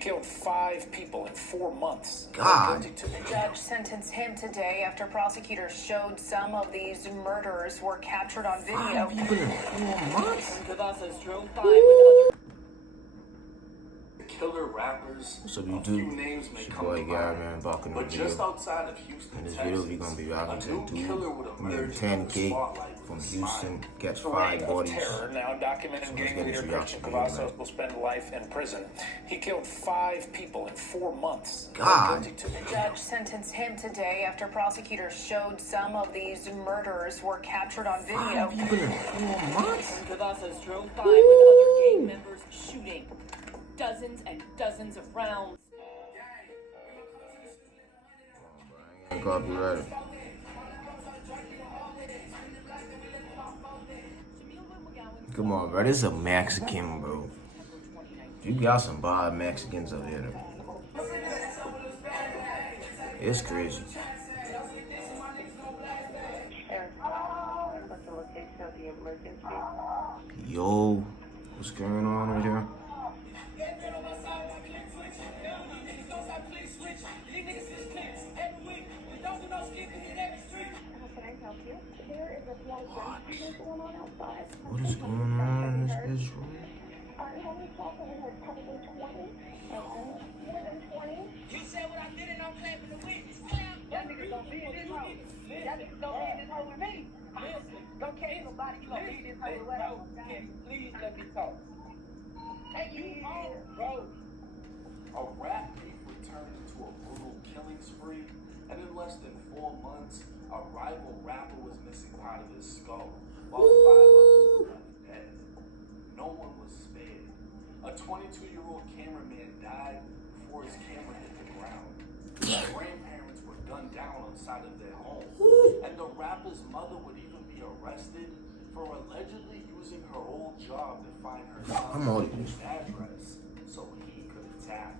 Killed 5 people in 4 months. God. The judge sentenced him today after prosecutors showed some of these murders were captured on video. 5 people in 4 months? drove by with other killer rappers. So you a do. few names may It's your come boy to Garret, mind, man, back in the but video. just outside of Houston, In this Texas, video, we're gonna be rapping to a dude named 10K from Houston, gets 5 bodies. Terror now documented gang leader Christian Cavazos will spend life in prison. He killed 5 people in 4 months. God. The judge sentenced him today after prosecutors showed some of these murders were captured on video. 5 people in 4 months? Cavazos drove by with other gang members, shooting dozens and dozens of rounds. Copyright. Come on, bro. This is a Mexican, bro. You got some bad Mexicans up here, though. It's crazy. Yo, what's going on over here? What is going on in this bitch room? You said what I did and I'm claiming the witness. Y'all niggas don't be in this hole. Y'all niggas don't be in this hole with me. Listen, don't catch nobody. You gonna be in this hole with us. Please let me talk. Hey, you bro. A rap beef would turn into a brutal killing spree, and in less than 4 months, a rival rapper was missing part of his skull, while 5 others were left dead. No one was spared. A 22-year-old cameraman died before his camera hit the ground. His grandparents were gunned down outside of their home, and the rapper's mother would even be arrested for allegedly using her old job to find her son's address so he could attack.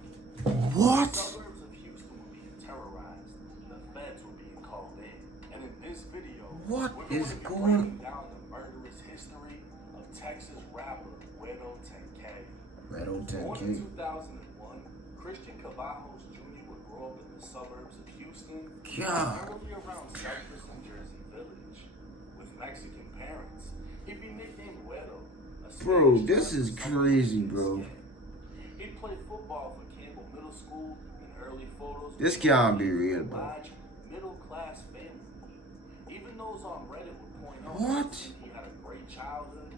What? The suburbs of Houston were being terrorized. The feds were being called in. And in this video, What we're is going to be going breaking down the murderous history of Texas rapper GUERO10K. Born in 10K. 2001, Christian Cavazos Jr. would grow up in the suburbs of Houston, God. probably around Cypress and Jersey Village. With Mexican parents, he'd be nicknamed Güero. Bro, this is crazy, bro. He played football for Campbell Middle School in early photos. This can't be real, bro. Large middle-class family. Even those on Reddit would point out What? he had a great childhood,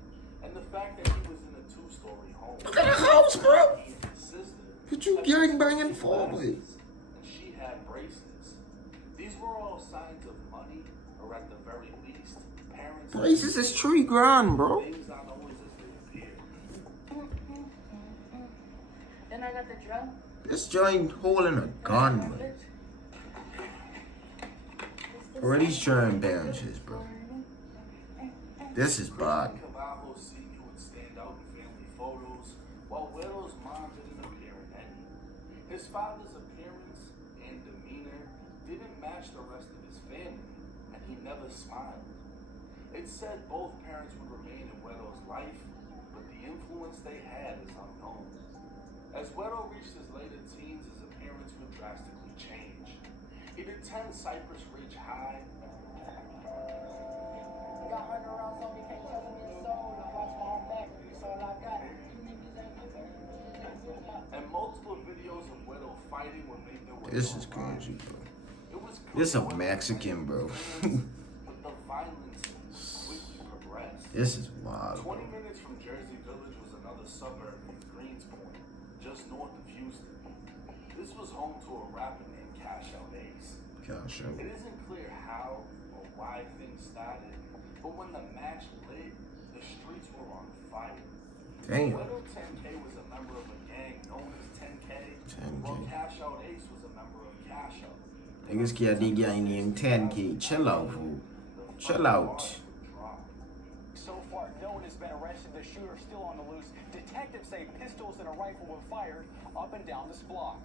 and the fact that he was in a 2-story home. Look at the house, bro. He and his sister What you had gangbanging two for, glasses, boy? and she had braces. These were all signs of money, or at the very least, parents. Braces is 3 grand, bro. Things aren't always as they appear. Then I got the drum. This giant holding a gun, man. Already trying bounces, bro. This is bad. Cavazos Sr. would stand out in family photos, while Güero's mom didn't appear in any. His father's appearance and demeanor didn't match the rest of his family, and he never smiled. It said both parents would remain in Güero's life, but the influence they had is unknown. As Güero reached his later teens, his appearance would drastically change. He'd attend Cypress Ridge High. Got 100 rounds on me, can't trust me in soul. I watch my own back, that's all I got. You niggas ain't And multiple videos of Güero fighting would make their way This is online. crazy, bro. It was This a clear Mexican, bro. but the violence quickly progressed. This is wild, 20 bro. minutes from Jersey Village was another suburb named Greenspoint, just north of Houston. This was home to a rapper named Cash Out Ace. Gosh, It isn't clear how or why things started, but when the match lit, the streets were on fire. damn. GUERO10K was a member of a gang known as 10K, 10K. while Cash Out Ace was a member of Cash Out. Niggas can't dig guy named 10K. Chill out, fool. Chill out. So far, no one has been arrested. The shooter still on the loose. Detectives say pistols and a rifle were fired up and down this block.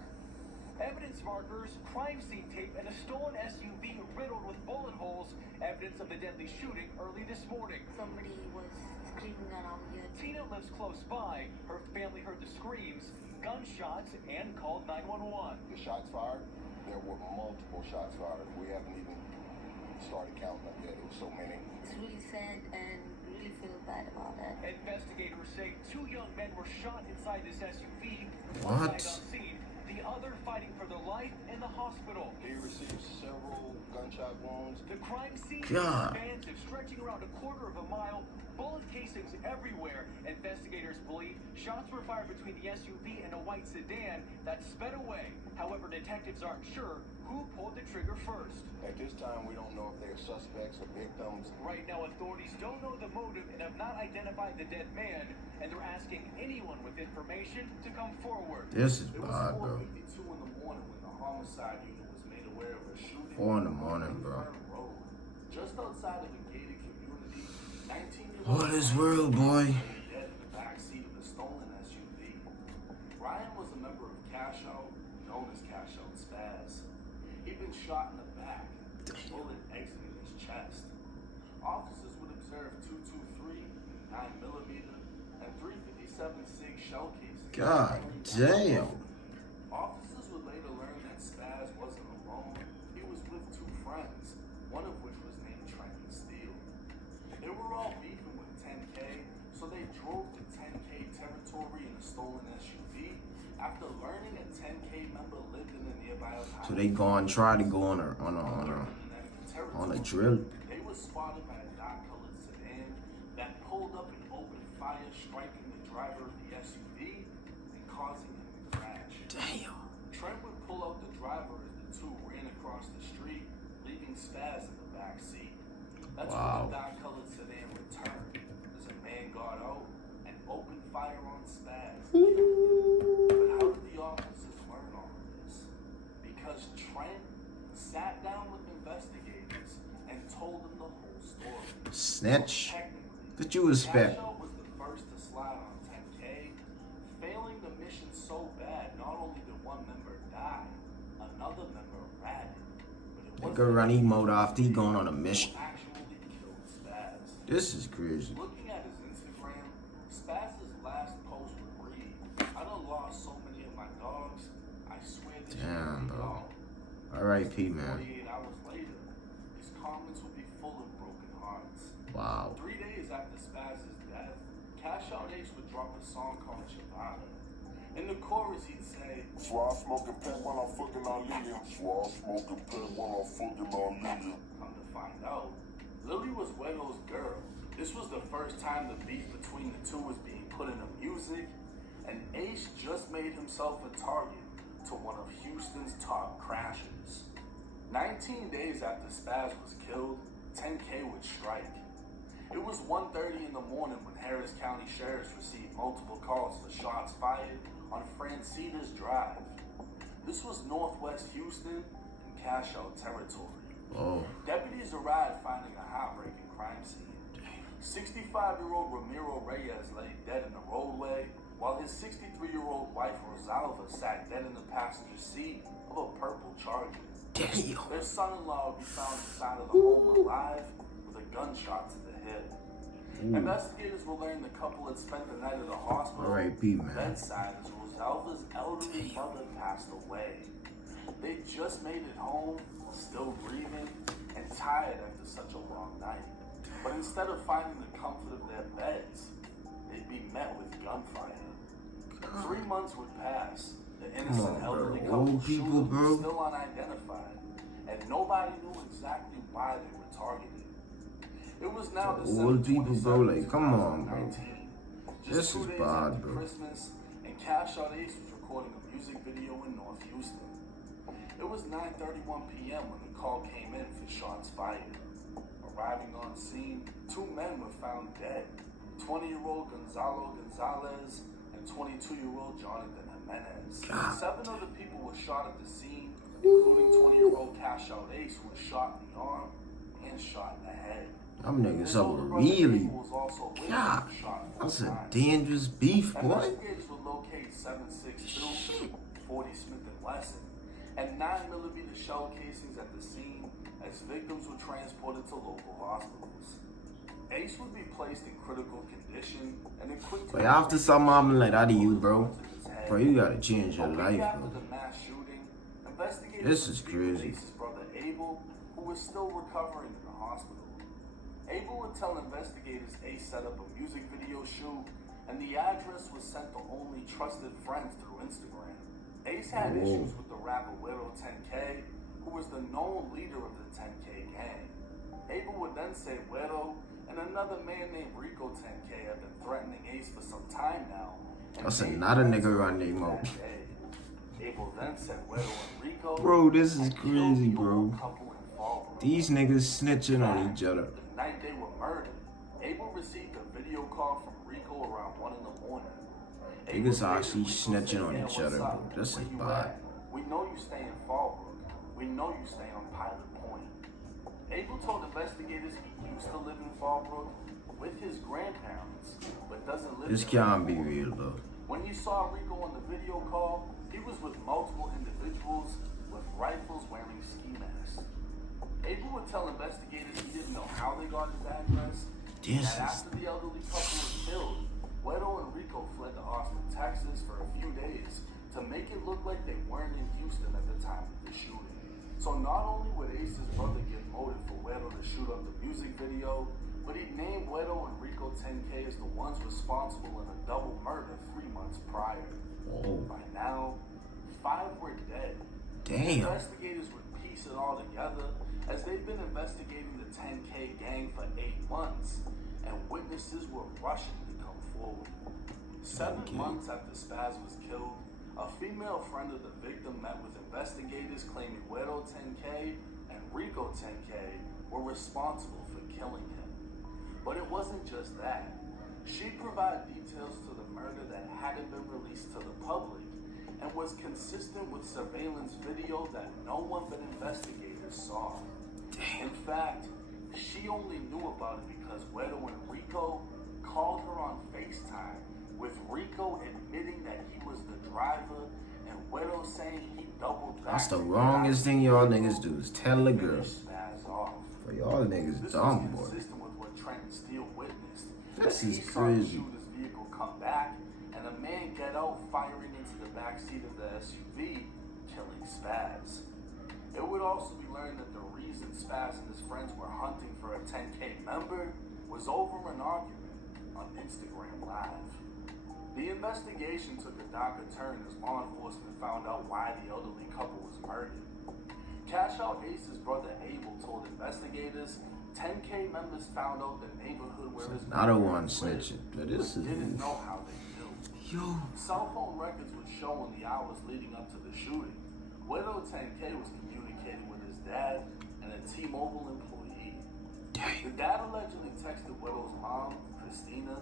Evidence markers, crime scene tape, and a stolen SUV riddled with bullet holes. Evidence of the deadly shooting early this morning. Somebody was Tina lives close by. Her family heard the screams, gunshots, and called 911. The shots fired, there were multiple shots fired. We haven't even started counting them yet. It was so many. It's really sad and really feel bad about that. Investigators say 2 young men were shot inside this SUV. What? One died on scene, the other fighting for their life in the hospital. He received several gunshot wounds. The crime scene God. is expansive, stretching around a quarter of a mile. Bullet casings everywhere. Investigators believe shots were fired between the SUV and a white sedan that sped away. However, detectives aren't sure who pulled the trigger first. At this time, we don't know if they're suspects or victims. Right now, authorities don't know the motive and have not identified the dead man, and they're asking anyone with information to come forward. This is It was bad, bro. 4:52 in the morning when the homicide unit was made aware of a shooting 4 in the morning, on bro. Fern Road. Just outside of a gated community, 19-year-old What is world, boy? dead in the backseat of a stolen SUV. Ryan was a member of Cash Out, known as Cash Out Spaz. He'd been shot in the back, a bullet exiting his chest. Officers would observe 223, 9mm, and 357 SIG shell casings. God damn. Officers would later learn that Spaz wasn't alone. He was with 2 friends, one of which was named Trenton Steele. They were all beefing with 10K, so they drove to 10K territory in a stolen SUV after learning a 10K member lived in a nearby apartment. So they go and try to go on a drill. They were spotted by a dark-colored sedan that pulled up and opened fire, striking the driver of the SUV and causing him to crash. Damn. Trent would pull out the driver as the 2 ran across the street, leaving Spaz in the back seat. That's Wow. when the dark-colored sedan returned as a man got out and opened fire on Spaz. But how did the officers learn all of this? Because Trent sat down with investigators and told them the whole story. Snitch. Technically, What you expect? Casho was the first to slide on 10K, failing the mission so bad, not only did one member die, another member ratted. But it Nigga run emote off, he going on a mission. actually killed Spaz. This is crazy. Looking at his Instagram, Spaz's last post would read, I done lost so many of my dogs, I swear this Damn, shit will be bro. gone." R.I.P. man. 48 hours later, his comments would be full of broken hearts. Wow. 3 days after Spaz's death, Cash Out Ace would drop a song called Shabana. In the chorus, he'd say, So I smoking pen while I'm fucking on Lillian. So I smoking pen while I'm fucking on Lillian. come to find out, Lily was Wedo's girl. This was the first time the beef between the two was being put into music, and Ace just made himself a target to one of Houston's top crashers. 19 days after Spaz was killed, 10K would strike. It was 1:30 in the morning when Harris County sheriffs received multiple calls for shots fired on Francitas Drive. This was northwest Houston and Cash Out territory. Oh. Deputies arrived finding a heartbreaking crime scene. 65-year-old Ramiro Reyes lay dead in the roadway, while his 63-year-old wife Rosalva sat dead in the passenger seat of a purple Charger. Damn. Their son-in-law would be found inside of the home alive with a gunshot to the head. Investigators will learn the couple had spent the night at the hospital R.I.P. man. bedside as Rosalva's elderly mother passed away. They just made it home, still breathing, and tired after such a long night. But instead of finding the comfort of their beds, they'd be met with gunfire. 3 months would pass. The innocent bro. elderly Old couple people, shooter bro. was still unidentified, and nobody knew exactly why they were targeted. It was now Old December people, bro, 27, like, come on, bro. 2019. Just This 2 is days bad, after bro. Christmas, and Cash Out Ace was recording a music video in North Houston. It was 9:31 p.m. when the call came in for shots fired. Arriving on scene, 2 men were found dead: 20-year-old Gonzalo Gonzalez and 22-year-old Jonathan Jimenez. God. 7 other people were shot at the scene, including 20-year-old Cash Out Ace, who was shot in the arm and shot in the head. Them niggas His up older brother really. Abel was also with him God. and shot 4 That's a times. dangerous beef, boy. Investigators would locate 7.62, 40 Smith & Wesson, and 9mm shell casings at the scene as victims were transported to local hospitals. Ace would be placed in critical condition and equipped But after something I'm like, out of you, bro. Bro, you gotta change your life, after bro. the mass shooting, investigators This is speak with crazy. Ace's brother Abel, who was still recovering in the hospital. Abel would tell investigators Ace set up a music video shoot, and the address was sent to only trusted friends through Instagram. Ace had issues with the rapper GUERO10K, who was the known leader of the 10K gang. Abel would then say Guero and another man named Rico10K have been threatening Ace for some time now. That's another nigga around their mouth. Abel then said Guero and Rico. Bro, this is crazy, bro. These niggas snitching on each other. The night they were murdered, Abel received a video call from Rico around 1 in the morning. Niggas actually snitching on each other, bro. This is bad. We know you stay in Fallbrook. We know you stay on Pilot Point. Abel told investigators he used to live in Fallbrook with his grandparents, but doesn't live This there can't be anymore. real, though. When you saw Rico on the video call, he was with multiple individuals with rifles wearing ski masks. Abel would tell investigators he didn't know how they got his address. And after the elderly couple was killed, Guero and Rico fled to Austin, Texas for a few days to make it look like they weren't in Houston at the time of the shooting. So not only would Ace's brother get motive for Guero to shoot up the music video, but he named Guero and Rico10K as the ones responsible in a double murder 3 months prior. By now, 5 were dead. Damn. Investigators would piece it all together as they've been investigating the 10K gang for 8 months, and witnesses were rushing to come forward. 7 months after Spaz was killed, a female friend of the victim met with investigators claiming GUERO10K and Rico10K were responsible for killing him. But it wasn't just that. She provided details to the murder that hadn't been released to the public and was consistent with surveillance video that no one but investigators saw. In fact, she only knew about it because Guero and Rico called her on FaceTime, with Rico admitting that he was the driver and Guero saying he doubled back. That's the wrongest thing y'all niggas do is tell a girl. Spaz off. For y'all niggas This dumb, was boy. consistent with what Trenton Steele witnessed. This is He saw the crazy. shooter's vehicle come back and a man get out firing into the back seat of the SUV, killing Spaz. It would also be learned that the reason Spaz and his friends were hunting for a 10K member was over an argument on Instagram Live. The investigation took a darker turn as law enforcement found out why the elderly couple was murdered. Cash Out Ace's brother Abel told investigators 10K members found out the neighborhood where his Not a mother one lived, snitching. But but this is didn't know how they knew. yo. Cell phone records would show in the hours leading up to the shooting. GUERO10K was communicating with his dad and a T-Mobile employee. The dad allegedly texted Guero's mom, Christina,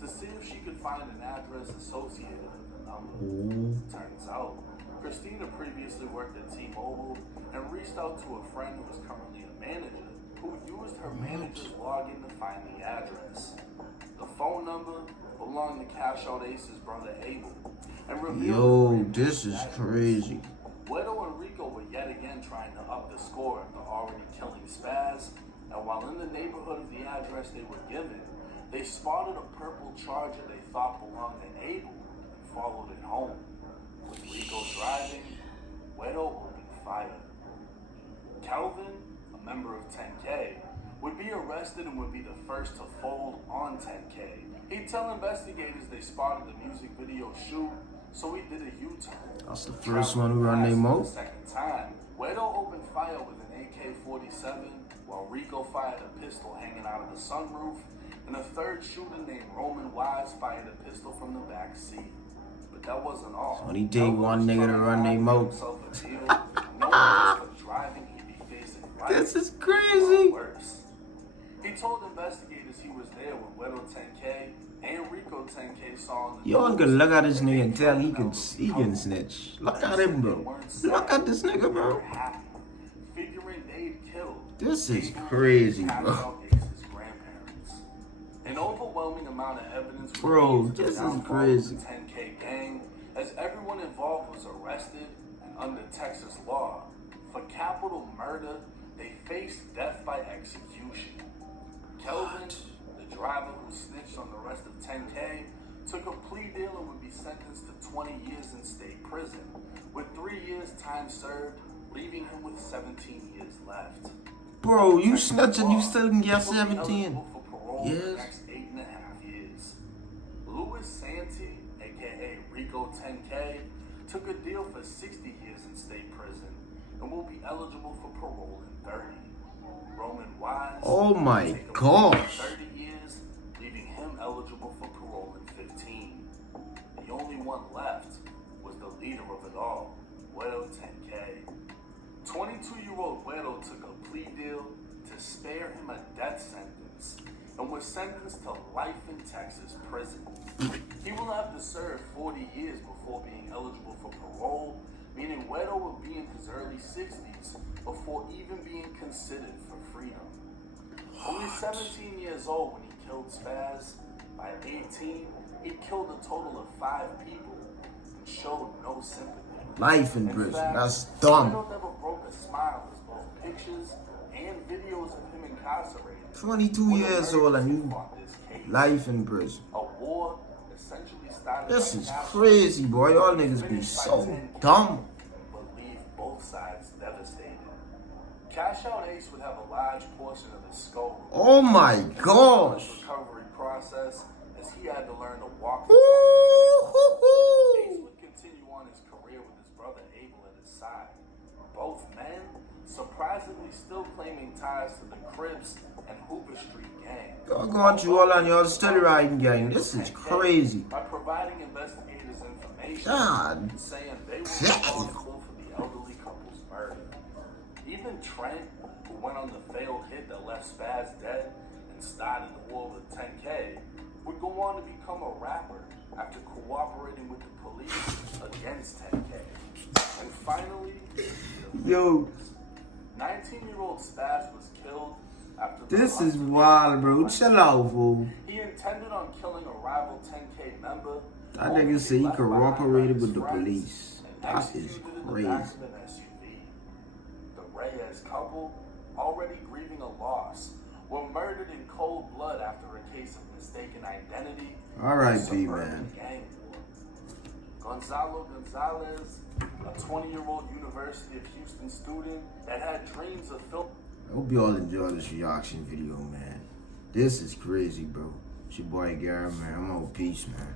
to see if she could find an address associated with the number. Turns out, Christina previously worked at T-Mobile and reached out to a friend who was currently a manager who used her manager's login to find the address. The phone number belonged to Cash Out Ace's brother Abel and revealed Yo, this is crazy. Guero and Rico were yet again trying to up the score after already killing Spaz, and while in the neighborhood of the address they were given, they spotted a purple Charger they thought belonged to Abel and followed it home. With Rico driving, Guero opened fire. Kelvin, a member of 10K, would be arrested and would be the first to fold on 10K. He'd tell investigators they spotted the music video shoot, so he did a U-turn. That's the first one who run their mouth. The second time, Guero opened fire with an AK-47, while Rico fired a pistol hanging out of the sunroof, and a third shooter named Roman Wise fired a pistol from the back seat. But that wasn't all. So when he take one nigga to run their mouth. No one was driving, he'd be facing life. This is crazy. Worse. He told investigators he was there when GUERO10K and Rico10K saw the Y'all can look at this nigga and tell he can snitch. Look at him, bro. Look at this nigga, bro. Figuring they'd killed. This is crazy, bro. An overwhelming amount of evidence was Bro, used to this is downfall crazy. the 10K gang, as everyone involved was arrested, and under Texas law, for capital murder, they faced death by execution. Kelvin, driver who snitched on the rest of 10K took a plea deal and would be sentenced to 20 years in state prison, with 3 years time served, leaving him with 17 years left. Bro, you snitching, you still can get He'll be 17. eligible for parole for the Yes. next 8.5 years. Louis Santee, aka GUERO10K, took a deal for 60 years in state prison and will be eligible for parole in 30. Roman Wise, Oh my take a gosh. 30 years, leaving him eligible for parole in 15. The only one left was the leader of it all, GUERO10K. 22-year-old Guero took a plea deal to spare him a death sentence and was sentenced to life in Texas prison. He will have to serve 40 years before being eligible for parole, meaning Guero will be in his early 60s before even being considered for freedom. Only 17 years old when he killed Spaz. By 18, he killed a total of 5 people and showed no sympathy. Life in In prison. fact, That's dumb. Guero never broke a smile as both pictures and videos of him incarcerated 22 years old and you life in prison. A war essentially started This by is Castro, crazy, boy. Y'all niggas be finished by so 10K, dumb. but leave both sides devastated. Cash Out Ace would have a large portion of his skull removed. Oh my His gosh. recovery process, as he had to learn to walk. Ooh, hoo, Ace hoo. would continue on his career with his brother Abel at his side. Both men surprisingly still claiming ties to the Crips and Hoover Street gang. Y'all going through all on y'all study riding gang. This is crazy. By providing investigators information God. and saying they were responsible for the elderly couple's murder. Even Trent, who went on the failed hit that left Spaz dead and started the war with 10K, would go on to become a rapper after cooperating with the police against 10K. And finally, Yo, 19-year-old Spaz was killed after the this is Hunter wild, bro. Chill out, fool. He intended on killing a rival 10K member. That nigga say he cooperated with the police. That is crazy. The Reyes couple, already grieving a loss, were murdered in cold blood after a case of mistaken identity. R.I.P., man. Gang war. Gonzalo Gonzalez, a 20-year-old University of Houston student that had dreams of film. I hope y'all enjoy this reaction video, man. This is crazy, bro. It's your boy Garret, man. I'm on peace, man.